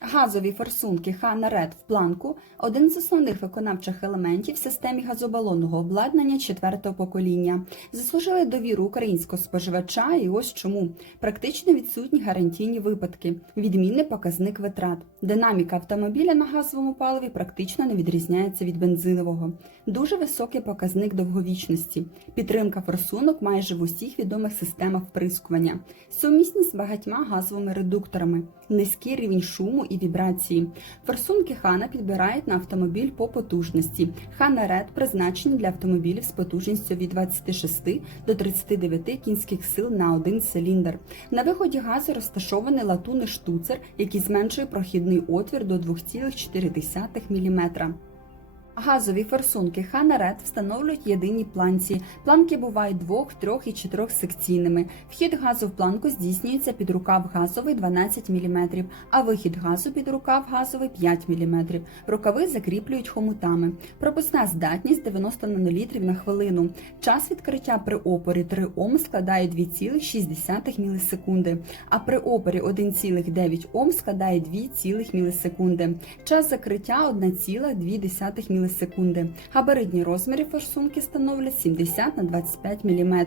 Газові форсунки Хана Ред в планку один з основних виконавчих елементів в системі газобалонного обладнання четвертого покоління. Заслужили довіру українського споживача, і ось чому практично відсутні гарантійні випадки, відмінний показник витрат. Динаміка автомобіля на газовому паливі практично не відрізняється від бензинового. Дуже високий показник довговічності, підтримка форсунок майже в усіх відомих системах вприскування, сумісність з багатьма газовими редукторами, низький рівень шуму і вібрації. Форсунки Хана підбирають на автомобіль по потужності. Хана Ред призначені для автомобілів з потужністю від 26 до 39 кінських сил на один циліндр. На виході газу розташований латунний штуцер, який зменшує прохідний отвір до 2,4 мм. Газові форсунки Хана Ред встановлюють єдині планці. Планки бувають двох, трьох і чотирьох секційними. Вхід газу в планку здійснюється під рукав газовий 12 мм, а вихід газу під рукав газовий 5 мм. Рукави закріплюють хомутами. Пропускна здатність 90 нанолітрів на хвилину. Час відкриття при опорі 3 Ом складає 2,6 мілісекунди, а при опорі 1,9 Ом складає 2, мілісекунди. Час закриття 1,2 мілісекунди. Габаритні розміри форсунки становлять 70 на 25 мм.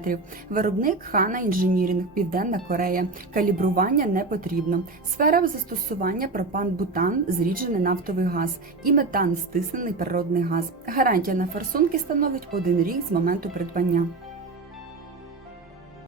Виробник Хана Інженірінг, Південна Корея. Калібрування не потрібно. Сфера застосування пропан-бутан, зріджений нафтовий газ і метан, стиснений природний газ. Гарантія на форсунки становить один рік з моменту придбання.